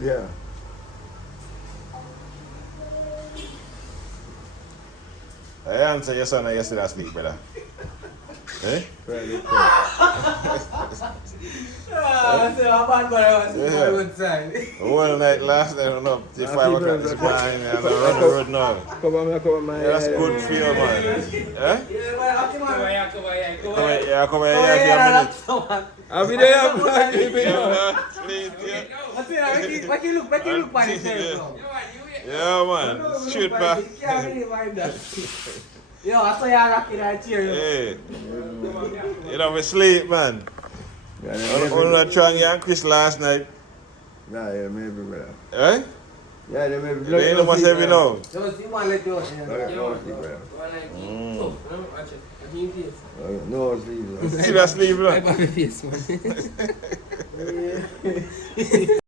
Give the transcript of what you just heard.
Yeah. I answer your son yesterday asleep, brother. Eh? I said, I'm bad boy, I said, good time. One night last night, I don't know, till 5 o'clock this morning, and I'm on the road now. Cover my Yeah, that's good for you, man. Eh? Yeah, come here. Come here, I'll be there, man. Sleep, yeah. Make you look by yourself. Yeah, man. Shoot back. Yo, I saw you rocking that chair. Hey. You know, we sleep, man. I'm not trying and Chris last night. Nah, yeah, maybe, brother. Eh? Yeah, they maybe. They ain't no much heavy now. Just you want to let go. No sleep. See that sleep, I look. got my face, man.